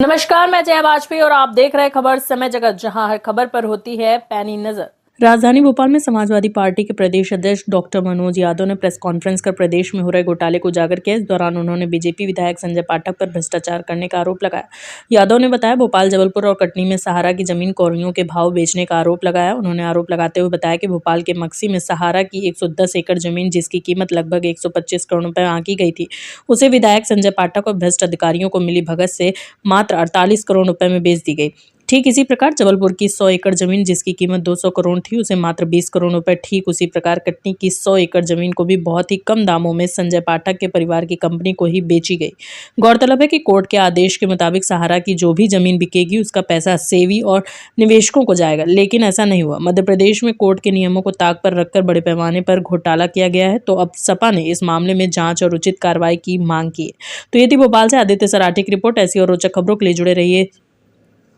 नमस्कार, मैं जया वाजपेयी और आप देख रहे हैं खबर समय जगत, जहां हर खबर पर होती है पैनी नजर। राजधानी भोपाल में समाजवादी पार्टी के प्रदेश अध्यक्ष डॉक्टर मनोज यादव ने प्रेस कॉन्फ्रेंस कर प्रदेश में हो रहे घोटाले को उजागर किया। इस दौरान उन्होंने बीजेपी विधायक संजय पाठक पर भ्रष्टाचार करने का आरोप लगाया। यादव ने बताया भोपाल, जबलपुर और कटनी में सहारा की जमीन कौड़ियों के भाव बेचने का आरोप लगाया। उन्होंने आरोप लगाते हुए बताया कि भोपाल के मक्सी में सहारा की 110 एकड़ जमीन, जिसकी कीमत लगभग 125 करोड़ रुपए आंकी गई थी, उसे विधायक संजय पाठक और भ्रष्ट अधिकारियों को मिली भगत से मात्र 48 करोड़ रुपए में बेच दी गई। ठीक इसी प्रकार जबलपुर की 100 एकड़ जमीन, जिसकी कीमत 200 करोड़ थी, उसे मात्र 20 करोड़ रुपए। ठीक उसी प्रकार कटनी की 100 एकड़ जमीन को भी बहुत ही कम दामों में संजय पाठक के परिवार की कंपनी को ही बेची गई। गौरतलब है कि कोर्ट के आदेश के मुताबिक सहारा की जो भी जमीन बिकेगी उसका पैसा सेवी और निवेशकों को जाएगा, लेकिन ऐसा नहीं हुआ। मध्य प्रदेश में कोर्ट के नियमों को ताक पर रखकर बड़े पैमाने पर घोटाला किया गया है, तो अब सपा ने इस मामले में जांच और उचित कार्रवाई की मांग की है। तो ये थी भोपाल से आदित्य सराठी की रिपोर्ट। ऐसी और रोचक खबरों के लिए जुड़े रहिए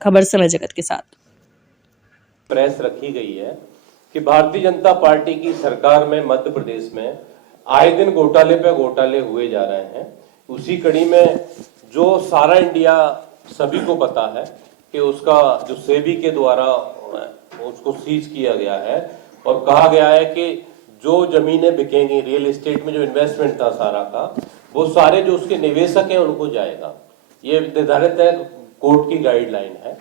खबर समय जगत के साथ। प्रेस रखी गई है कि भारतीय जनता पार्टी की सरकार में मध्य प्रदेश में आए दिन घोटाले पे घोटाले हुए जा रहे हैं। उसी कड़ी में जो सारा इंडिया सभी को पता है कि उसका जो सेबी के द्वारा उसको सीज किया गया है और कहा गया है कि जो जमीनें बिकेंगी, रियल एस्टेट में जो इन्वेस्टमेंट था सारा का, वो सारे जो उसके निवेशक हैं उनको जाएगा। ये निर्धारित है, कोर्ट की गाइडलाइन है।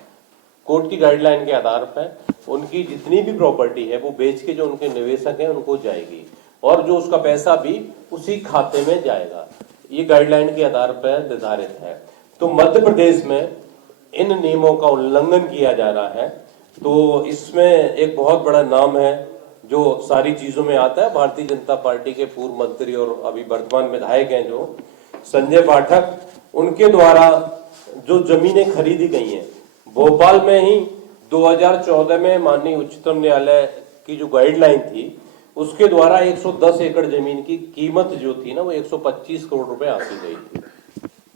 कोर्ट की गाइडलाइन के आधार पर उनकी जितनी भी प्रॉपर्टी है वो बेच के जो उनके निवेशक हैं उनको जाएगी और जो उसका पैसा भी उसी खाते में जाएगा। ये गाइडलाइन के आधार पर निर्धारित है। तो मध्य प्रदेश में इन नियमों का उल्लंघन किया जा रहा है। तो इसमें एक बहुत बड़ा नाम है जो सारी चीजों में आता है, भारतीय जनता पार्टी के पूर्व मंत्री और अभी वर्तमान विधायक हैं जो संजय पाठक, उनके द्वारा जो जमीनें खरीदी गई हैं भोपाल में ही 2014 में माननीय उच्चतम न्यायालय की जो गाइडलाइन थी उसके द्वारा 110 एकड़ जमीन की कीमत जो थी ना वो 125 करोड़ रुपए आंकी गई थी।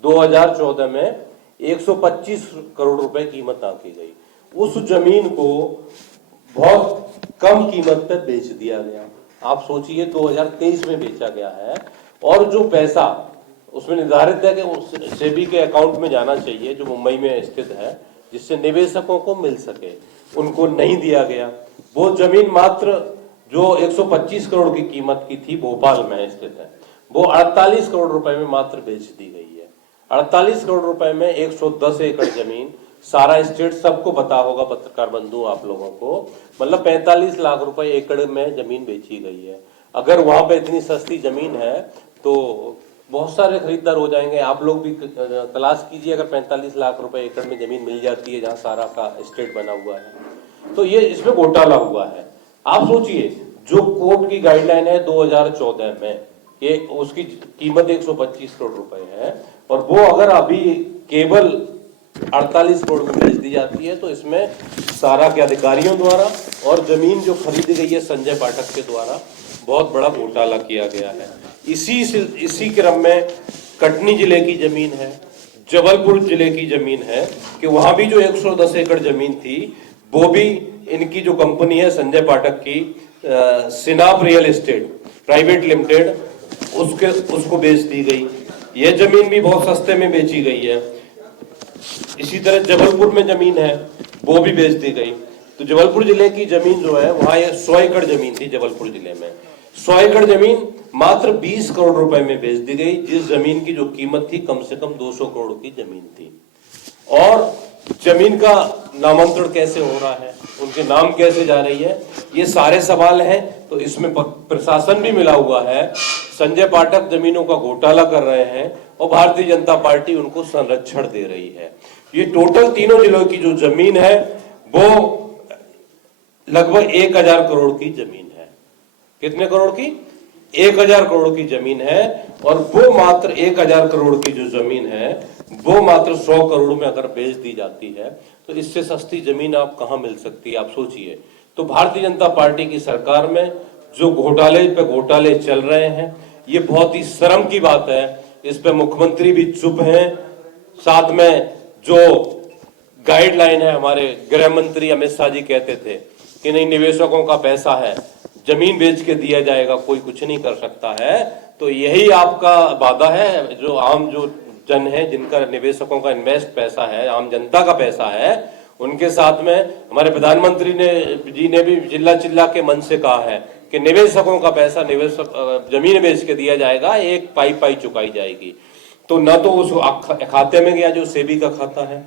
2014 में 125 करोड़ रुपए कीमत आंकी गई। उस जमीन को बहुत कम कीमत पे बेच दिया गया। आप सोचिए 2023 में बेचा गया है और जो पैसा उसमें निर्धारित है कि सेबी के अकाउंट में जाना चाहिए जो मुंबई में स्थित है, जिससे निवेशकों को मिल सके, उनको नहीं दिया गया। वो जमीन मात्र जो 125 करोड़ की कीमत की थी भोपाल में स्थित है, वो 48 करोड़ रुपए में मात्र बेच दी गई है। 48 करोड़ रुपए में 110 एकड़ जमीन, सारा स्टेट सबको पता होगा, पत्रकार बंधु आप लोगों को, मतलब 45 लाख रुपए एकड़ में जमीन बेची गई है। अगर वहां पे इतनी सस्ती जमीन है तो बहुत सारे खरीदार हो जाएंगे। आप लोग भी तलाश कीजिए, अगर 45 लाख रुपए एकड़ में जमीन मिल जाती है जहां सारा का स्टेट बना हुआ है, तो ये इसमें घोटाला हुआ है। आप सोचिए जो कोर्ट की गाइडलाइन है 2014 में कि उसकी कीमत 125 करोड़ रुपए है और वो अगर अभी केवल 48 करोड़ में बेच दी जाती है, तो इसमें सारा के अधिकारियों द्वारा और जमीन जो खरीदी गई है संजय पाठक के द्वारा बहुत बड़ा घोटाला किया गया है। इसी क्रम में कटनी जिले की जमीन है, जबलपुर जिले की जमीन है कि वहां भी जो 110 एकड़ जमीन थी वो भी इनकी जो कंपनी है संजय पाठक की सिनाप रियल एस्टेट प्राइवेट लिमिटेड, उसको बेच दी गई। यह जमीन भी बहुत सस्ते में बेची गई है। इसी तरह जबलपुर में जमीन है वो भी बेच दी गई। तो जबलपुर जिले की जमीन जो है वहां 100 एकड़ जमीन थी जबलपुर जिले में, 100 एकड़ जमीन मात्र 20 करोड़ रुपए में बेच दी गई, जिस जमीन की जो कीमत थी कम से कम 200 करोड़ की जमीन थी। और जमीन का नामांतरण कैसे हो रहा है, उनके नाम कैसे जा रही है, ये सारे सवाल हैं। तो इसमें प्रशासन भी मिला हुआ है। संजय पाठक जमीनों का घोटाला कर रहे हैं और भारतीय जनता पार्टी उनको संरक्षण दे रही है। ये टोटल तीनों जिलों की जो जमीन है वो लगभग 1000 करोड़ की जमीन है। कितने करोड़ की? 1000 करोड़ की जमीन है और वो मात्र 1000 करोड़ की जो जमीन है वो मात्र 100 करोड़ में अगर बेच दी जाती है, तो इससे सस्ती जमीन आप कहां मिल सकती है, आप सोचिए। तो भारतीय जनता पार्टी की सरकार में जो घोटाले पे घोटाले चल रहे हैं, ये बहुत ही शर्म की बात है। इस पे मुख्यमंत्री भी चुप हैं। साथ में जो गाइडलाइन है, हमारे गृह मंत्री अमित शाह जी कहते थे कि नहीं, निवेशकों का पैसा है, जमीन बेच के दिया जाएगा, कोई कुछ नहीं कर सकता है। तो यही आपका वादा है जो आम जो जन हैं, जिनका निवेशकों का इन्वेस्ट पैसा है, आम जनता का पैसा है, उनके साथ में हमारे प्रधानमंत्री जी ने भी चिल्ला चिल्ला के मन से कहा है कि निवेशकों का पैसा जमीन बेच के दिया जाएगा, एक पाई पाई चुकाई जाएगी। तो न तो उस खाते में गया जो सेबी का खाता है,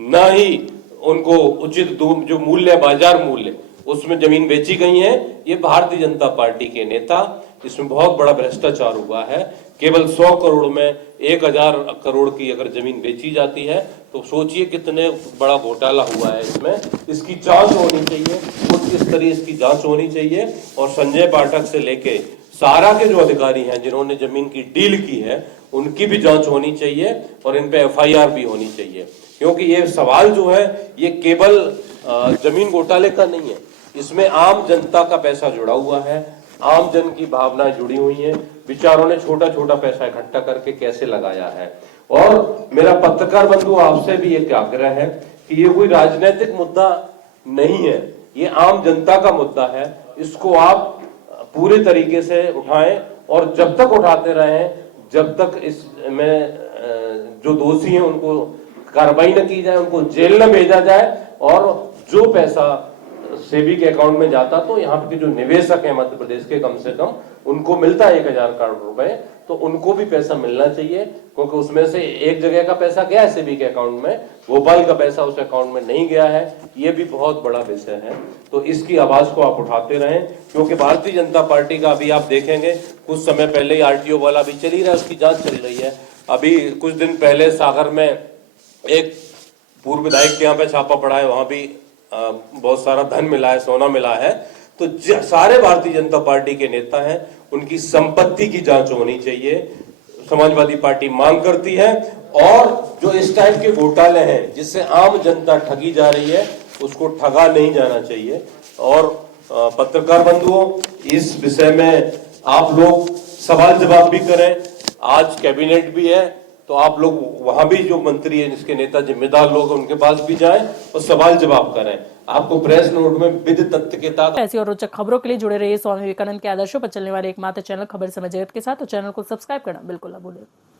न ही उनको उचित जो मूल्य, बाजार मूल्य, उसमें जमीन बेची गई है। ये भारतीय जनता पार्टी के नेता, इसमें बहुत बड़ा भ्रष्टाचार हुआ है। केवल 100 करोड़ में 1000 करोड़ की अगर जमीन बेची जाती है तो सोचिए कितने बड़ा घोटाला हुआ है इसमें। इसकी जांच होनी चाहिए, उच्च स्तरीय इसकी जांच होनी चाहिए, और संजय पाठक से लेके सारा के जो अधिकारी हैं जिन्होंने जमीन की डील की है, उनकी भी जांच होनी चाहिए और इन पे FIR भी होनी चाहिए। क्योंकि ये सवाल जो है ये केवल जमीन घोटाले का नहीं है, इसमें आम जनता का पैसा जुड़ा हुआ है, आम जन की भावनाएं जुड़ी हुई हैं, विचारों ने छोटा छोटा पैसा इकट्ठा करके कैसे लगाया है। और मेरा पत्रकार बंधु आपसे भी एक आग्रह है कि ये कोई राजनीतिक मुद्दा नहीं है, ये आम जनता का मुद्दा है। इसको आप पूरे तरीके से उठाएं और जब तक उठाते रहें, जब तक इसमें जो दोषी हैं उनको कार्रवाई न की जाए, उनको जेल न भेजा जाए, और जो पैसा सेबी के अकाउंट में जाता तो यहाँ के जो निवेशक हैं मध्य प्रदेश के, कम से कम उनको मिलता है 1000 करोड़ रुपए, तो उनको भी पैसा मिलना चाहिए। क्योंकि उसमें से एक जगह का पैसा गया है सेबी के अकाउंट में, भोपाल का पैसा उस अकाउंट में नहीं गया है। ये भी बहुत बड़ा विषय है, तो इसकी आवाज को आप उठाते रहें। क्योंकि भारतीय जनता पार्टी का अभी आप देखेंगे कुछ समय पहले ही RTO वाला भी चल ही रहा है, उसकी जांच चल रही है। अभी कुछ दिन पहले सागर में एक पूर्व विधायक के यहाँ पे छापा पड़ा है, वहां भी बहुत सारा धन मिला है, सोना मिला है। तो सारे भारतीय जनता पार्टी के नेता हैं, उनकी संपत्ति की जांच होनी चाहिए, समाजवादी पार्टी मांग करती है। और जो इस टाइप के घोटाले हैं जिससे आम जनता ठगी जा रही है, उसको ठगा नहीं जाना चाहिए। और पत्रकार बंधुओं, इस विषय में आप लोग सवाल जवाब भी करें। आज कैबिनेट भी है, तो आप लोग वहां भी जो मंत्री है, जिसके नेता जिम्मेदार लोग उनके पास भी जाएं और सवाल जवाब करें। आपको प्रेस नोट में विधि तथ्य के साथ ऐसी और रोचक खबरों के लिए जुड़े रहिए स्वामी विवेकानंद के आदर्शों पर चलने वाले एकमात्र चैनल खबर समय जगत के साथ। तो चैनल को सब्सक्राइब करना बिल्कुल ना भूलें।